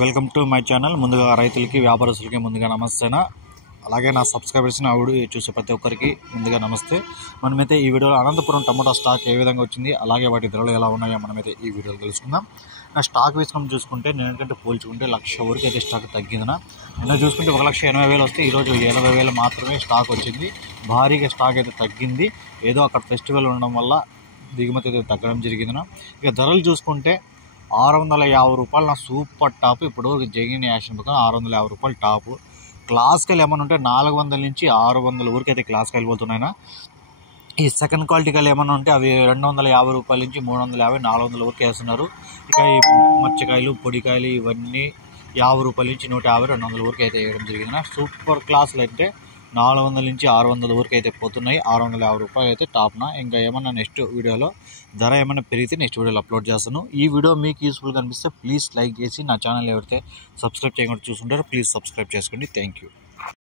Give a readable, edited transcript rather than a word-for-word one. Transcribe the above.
Welcome to my channel. ముందుగా రైతులకి వ్యాపారస్తులకి ముందుగా నమస్తేనా, అలాగే నా సబ్స్క్రైబర్స్ నా వీడియో చూసే ప్రతి ఒక్కరికి ముందుగా నమస్తే. మనమైతే ఈ వీడియోలో అనంతపురం టమాటా స్టాక్ ఏ విధంగా వచ్చింది, అలాగే వాటి ధరలు ఎలా ఉన్నాయో మనమైతే ఈ వీడియోలో తెలుసుకుందాం. నా స్టాక్ వేసుకొని చూసుకుంటే నేనంటే పోల్చుకుంటే 1,00,000 వరకు అయితే స్టాక్ తగ్గిందినా. నిన్న చూసుకుంటే 1,80,000 వస్తే ఈరోజు 80,000 మాత్రమే స్టాక్ వచ్చింది. భారీగా స్టాక్ అయితే తగ్గింది. ఏదో అక్కడ ఫెస్టివల్ ఉండడం వల్ల దిగుమతి అయితే తగ్గడం జరిగిందినా. ఇక ధరలు చూసుకుంటే 650 రూపాయలు నా సూపర్ టాప్. ఇప్పుడు జగిన్ యాక్షన్ ప్రకారం 650 రూపాయలు టాపు. క్లాస్కాయలు ఏమైనా ఉంటే 400 నుంచి 600 వరకు అయితే క్లాస్కాయలు పోతున్నాయినా. ఈ సెకండ్ క్వాలిటీ కాయలు ఏమైనా ఉంటే అవి 250 రూపాయల నుంచి 350, 400 వరకు వేస్తున్నారు. ఇక ఈ మచ్చకాయలు, పొడికాయలు ఇవన్నీ 50 రూపాయల నుంచి 150, 200 వరకు అయితే వేయడం జరిగింది. సూపర్ క్లాసులు అంటే 400 నుంచి 600 వరకు అయితే పోతున్నాయి. 650 రూపాయలు అయితే టాప్నా. ఇంకా ఏమన్నా నెక్స్ట్ వీడియోలో ధర ఏమైనా పెరిగితే నెక్స్ట్ వీడియోలో అప్లోడ్ చేస్తాను. ఈ వీడియో మీకు యూస్ఫుల్గా అనిపిస్తే ప్లీజ్ లైక్ చేసి నా ఛానల్ ఎవరైతే సబ్స్క్రైబ్ చేయకుండా చూసుకుంటారో ప్లీజ్ సబ్స్క్రైబ్ చేసుకోండి. Thank you.